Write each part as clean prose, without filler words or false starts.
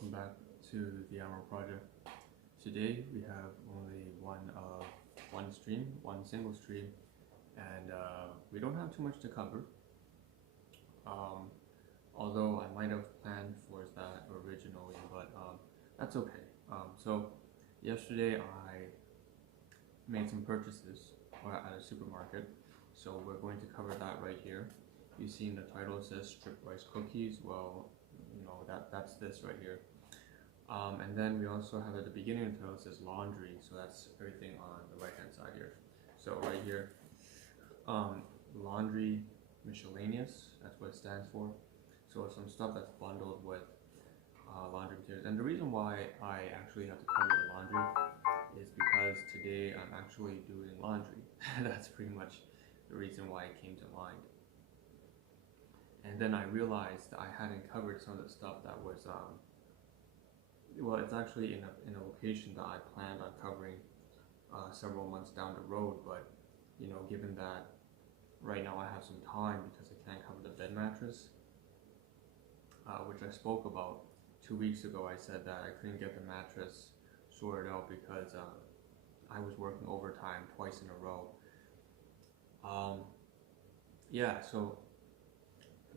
welcome back to the Ahn Rho Project. Today we have only one single stream, and we don't have too much to cover. Although I might have planned for that originally, but that's okay. So yesterday I made some purchases at a supermarket, so we're going to cover that right here. You see in the title it says stripped rice cookies. Well, you know that's this right here. And then we also have at the beginning of the title it says laundry, so that's everything on the right hand side here. So right here, laundry miscellaneous, that's what it stands for. So some stuff that's bundled with laundry materials. And the reason why I actually have to cover the laundry is because today I'm actually doing laundry. That's pretty much the reason why it came to mind. And then I realized that I hadn't covered some of the stuff that was well, it's actually in a location that I planned on covering several months down the road, but you know, given that right now I have some time because I can't cover the bed mattress, which I spoke about 2 weeks ago. I said that I couldn't get the mattress sorted out because I was working overtime twice in a row. Yeah, so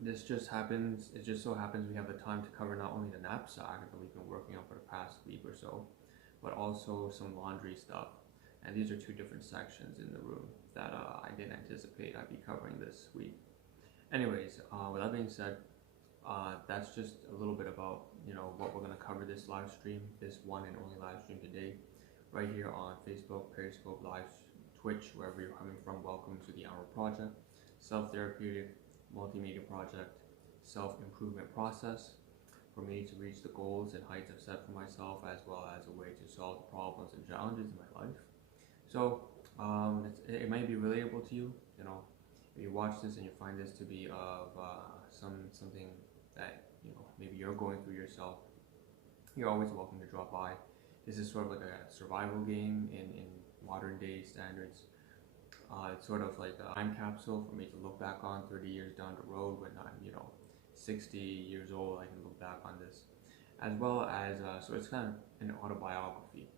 this just happens, it just so happens we have the time to cover not only the knapsack that we've been working on for the past week or so, but also some laundry stuff. And these are two different sections in the room that I didn't anticipate I'd be covering this week. Anyways, with that being said, that's just a little bit about, you know, what we're going to cover this live stream, this one and only live stream today, right here on Facebook, Periscope, Live, Twitch, wherever you're coming from. Welcome to the Ahn Rho Project, self-therapeutic multimedia project, self-improvement process for me to reach the goals and heights I've set for myself, as well as a way to solve the problems and challenges in my life. So it might be relatable to you. You know, if you watch this and you find this to be of something that, you know, maybe you're going through yourself, you're always welcome to drop by. This is sort of like a survival game in modern day standards. It's sort of like a time capsule for me to look back on 30 years down the road when I'm, you know, 60 years old. I can look back on this, as well as so it's kind of an autobiography,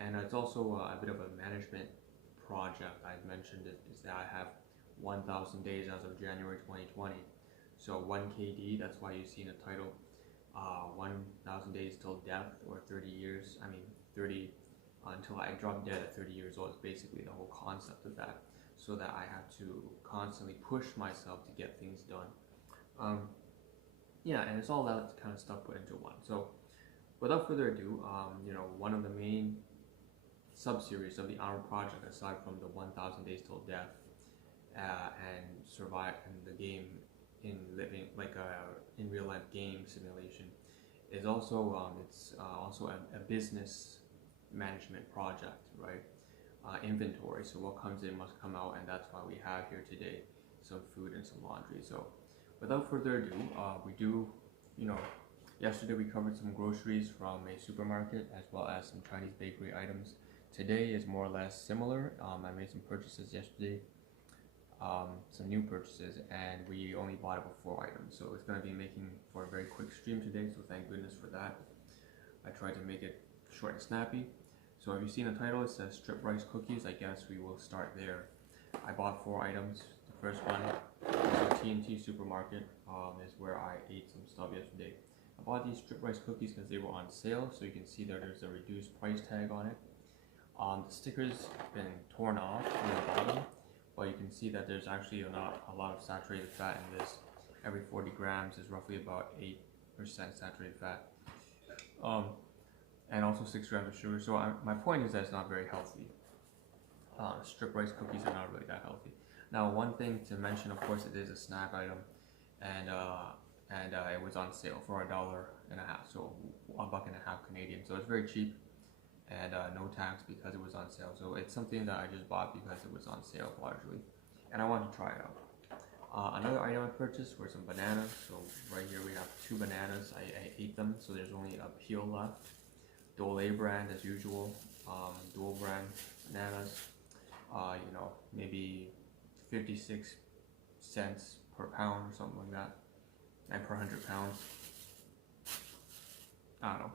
and it's also a bit of a management project. I've mentioned it is that I have 1,000 days as of January 2020, so 1 KD. That's why you see in the title 1,000 days till death, or 30 years. I mean 30 until I drop dead at 30 years old is basically the whole concept of that, so that I have to constantly push myself to get things done. Yeah, and it's all that kind of stuff put into one. So without further ado, you know, one of the main sub-series of the Ahn Rho Project, aside from the 1,000 days till death and survive in the game, in living like in real life game simulation, is also it's also a business management project, right? Inventory, so what comes in must come out, and that's why we have here today some food and some laundry. So without further ado, you know, yesterday we covered some groceries from a supermarket as well as some Chinese bakery items. Today is more or less similar. I made some purchases yesterday, some new purchases, and we only bought about 4 items, so it's going to be making for a very quick stream today, so thank goodness for that. I tried to make it short and snappy. So if you see in the title it says stripped rice cookies, I guess we will start there. I bought 4 items. The first one is a TNT supermarket, is where I ate some stuff yesterday. I bought these stripped rice cookies because they were on sale, so you can see that there's a reduced price tag on it. The sticker's been torn off from the bottom, but you can see that there's actually not a lot of saturated fat in this. Every 40 grams is roughly about 8% saturated fat. And also 6 grams of sugar. So my point is that it's not very healthy. Stripped rice cookies are not really that healthy. Now, one thing to mention, of course, it is a snack item, and it was on sale for $1.50, so $1.50 Canadian. So it's very cheap, and no tax because it was on sale. So it's something that I just bought because it was on sale largely, and I wanted to try it out. Another item I purchased were some bananas. So right here we have 2 bananas. I ate them, so there's only a peel left. Dole brand as usual, dual brand bananas, you know, maybe 56 cents per pound or something like that, and per 100 pounds. I don't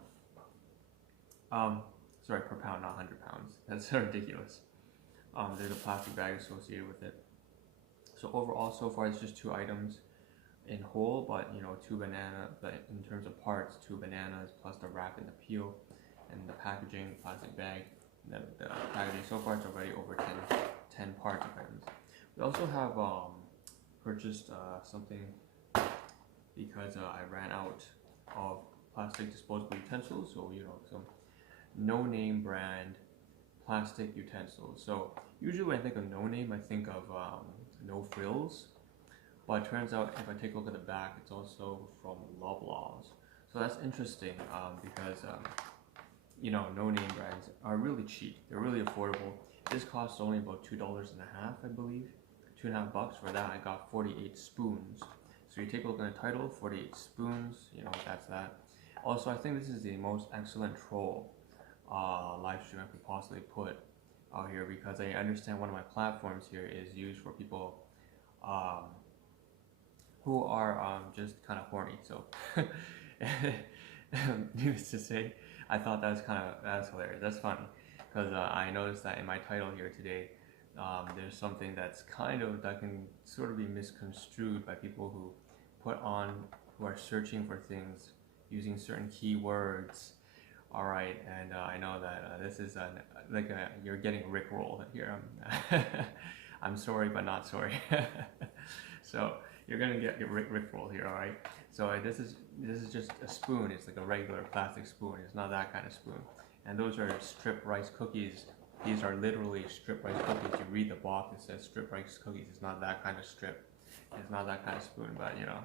know. Sorry, per pound, not 100 pounds. That's ridiculous. There's a plastic bag associated with it. So overall, so far, it's just 2 items in whole, but you know, 2 bananas. But in terms of parts, 2 bananas plus the wrap and the peel, and the packaging, plastic bag. The packaging so far, it's already over 10 parts of items. We also have purchased something because I ran out of plastic disposable utensils. So you know, some no-name brand plastic utensils. So usually when I think of no-name, I think of no frills, but it turns out if I take a look at the back, it's also from Loblaws. So that's interesting because you know, no-name brands are really cheap. They're really affordable. This costs only about $2.50, I believe. $2.50 for that. I got 48 spoons. So you take a look at the title, 48 spoons. You know, that's that. Also, I think this is the most excellent troll live stream I could possibly put out here, because I understand one of my platforms here is used for people who are just kind of horny. So needless to say, I thought that's hilarious. That's funny because I noticed that in my title here today, there's something that can sort of be misconstrued by people who are searching for things using certain keywords. All right, and I know that this is you're getting rickrolled here. I'm sorry, but not sorry. So you're gonna get rickrolled here. All right. So this is just a spoon. It's like a regular plastic spoon. It's not that kind of spoon. And those are strip rice cookies. These are literally strip rice cookies. You read the box, it says strip rice cookies. It's not that kind of strip. It's not that kind of spoon. But you know,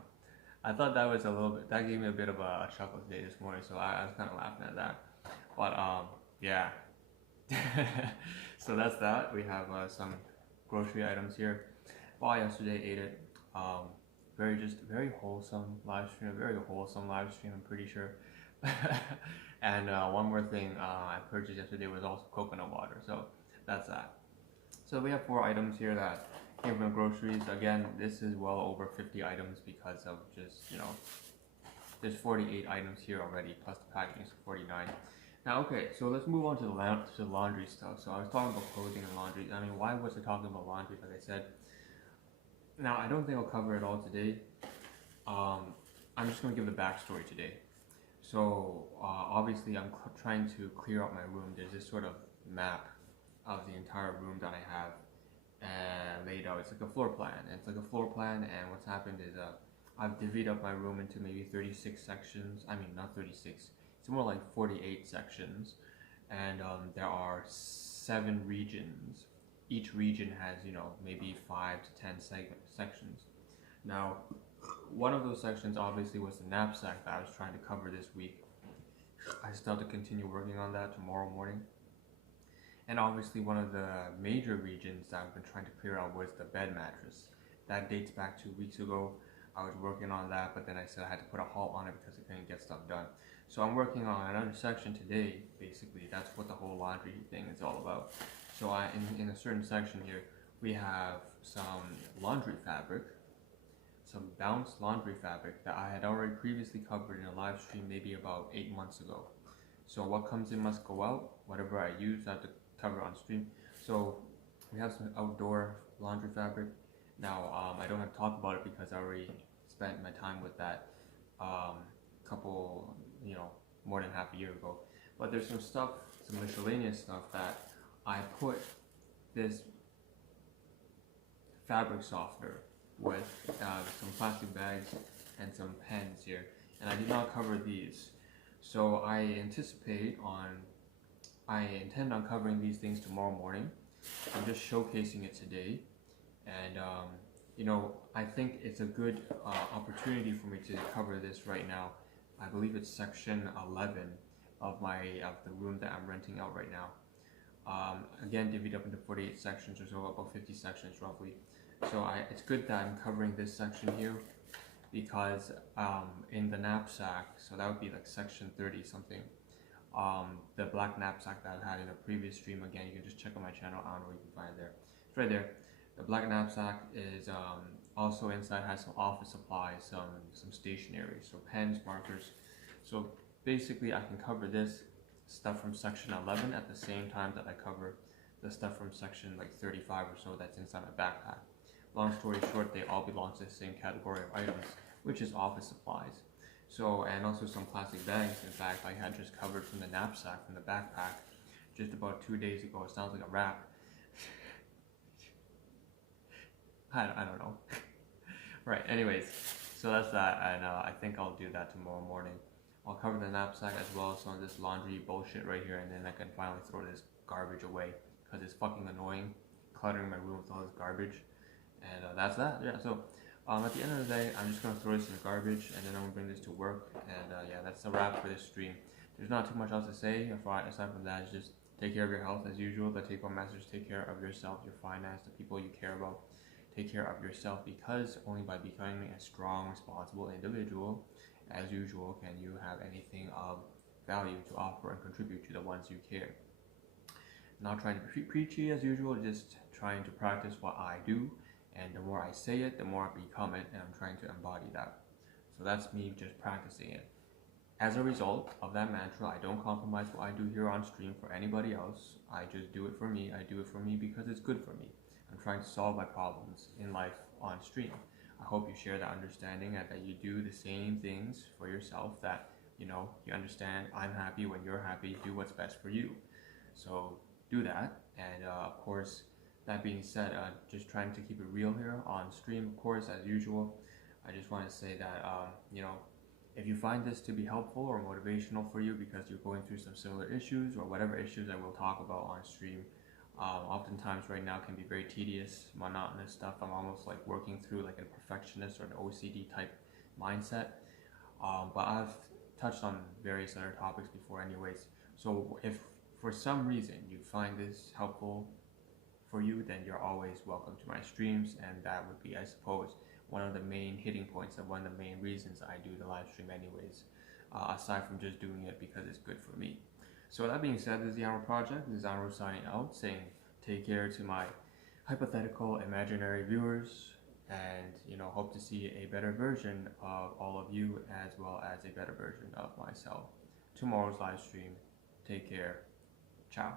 I thought that was that gave me a bit of a chuckle today this morning. So I was kind of laughing at that. But yeah. So that's that. We have some grocery items here. Bought yesterday, ate it. Very wholesome live stream, I'm pretty sure. And one more thing I purchased yesterday was also coconut water, so that's that. So we have 4 items here that came from groceries. Again, this is well over 50 items because of just, you know, there's 48 items here already, plus the packaging is 49. Now, okay, so let's move on to the laundry stuff. So I was talking about clothing and laundry. I mean, why was I talking about laundry, like I said? Now, I don't think I'll cover it all today. I'm just going to give the backstory today. So, obviously, I'm trying to clear out my room. There's this sort of map of the entire room that I have laid out. It's like a floor plan. And what's happened is I've divvied up my room into maybe 36 sections. I mean, not 36. It's more like 48 sections. And there are 7 regions. Each region has, you know, maybe 5 to 10 sections. Now, one of those sections obviously was the knapsack that I was trying to cover this week. I still have to continue working on that tomorrow morning. And obviously one of the major regions that I've been trying to clear out was the bed mattress. That dates back 2 weeks ago. I was working on that, but then I said I had to put a halt on it because I couldn't get stuff done. So I'm working on another section today, basically. That's what the whole laundry thing is all about. So in a certain section here, we have some laundry fabric, some bounced laundry fabric that I had already previously covered in a live stream maybe about 8 months ago. So what comes in must go out. Whatever I use, I have to cover on stream. So we have some outdoor laundry fabric. Now, I don't have to talk about it because I already spent my time with that more than half a year ago. But there's some stuff, some miscellaneous stuff that I put this fabric softener with some plastic bags and some pens here, and I did not cover these. So I intend on covering these things tomorrow morning. I'm just showcasing it today, and you know, I think it's a good opportunity for me to cover this right now. I believe it's section 11 of the room that I'm renting out right now. Again, divvied up into 48 sections or so, about 50 sections roughly. So it's good that I'm covering this section here, because in the knapsack, so that would be like section 30 something, the black knapsack that I had in a previous stream. Again, you can just check on my channel. I don't know where you can find it there. It's right there. The black knapsack is also inside, has some office supplies, some stationery, so pens, markers. So basically I can cover this stuff from section 11 at the same time that I cover the stuff from section like 35 or so that's inside my backpack. Long story short, they all belong to the same category of items, which is office supplies. So, and also some plastic bags. In fact, I had just covered from the knapsack, from the backpack, just about 2 days ago. It sounds like a rap. I don't know. Right, anyways, so that's that, and I think I'll do that tomorrow morning. I'll cover the knapsack as well as some of this laundry bullshit right here, and then I can finally throw this garbage away, because it's fucking annoying, cluttering my room with all this garbage. And that's that, yeah, so at the end of the day, I'm just going to throw this in the garbage, and then I'm going to bring this to work, and yeah, that's a wrap for this stream. There's not too much else to say, aside from that, it's just take care of your health as usual. The take-home message, take care of yourself, your finance, the people you care about. Take care of yourself, because only by becoming a strong, responsible individual, as usual, can you have anything of value to offer and contribute to the ones you care. Not trying to be preachy as usual, just trying to practice what I do, and the more I say it, the more I become it, and I'm trying to embody that. So that's me just practicing it. As a result of that mantra, I don't compromise what I do here on stream for anybody else. I just do it for me. I do it for me because it's good for me. I'm trying to solve my problems in life on stream. I hope you share that understanding and that you do the same things for yourself, that you understand I'm happy when you're happy, do what's best for you. So do that, and of course, that being said, just trying to keep it real here on stream, of course, as usual. I just want to say that, if you find this to be helpful or motivational for you because you're going through some similar issues or whatever issues I will talk about on stream, oftentimes right now can be very tedious, monotonous stuff. I'm almost like working through like a perfectionist or an OCD type mindset. But I've touched on various other topics before anyways. So if for some reason you find this helpful for you, then you're always welcome to my streams, and that would be, I suppose, one of the main hitting points and one of the main reasons I do the live stream anyways, aside from just doing it because it's good for me. So that being said, this is the Ahn Rho Project. This is Ahn Rho signing out, saying take care to my hypothetical imaginary viewers, and hope to see a better version of all of you as well as a better version of myself. Tomorrow's live stream. Take care. Ciao.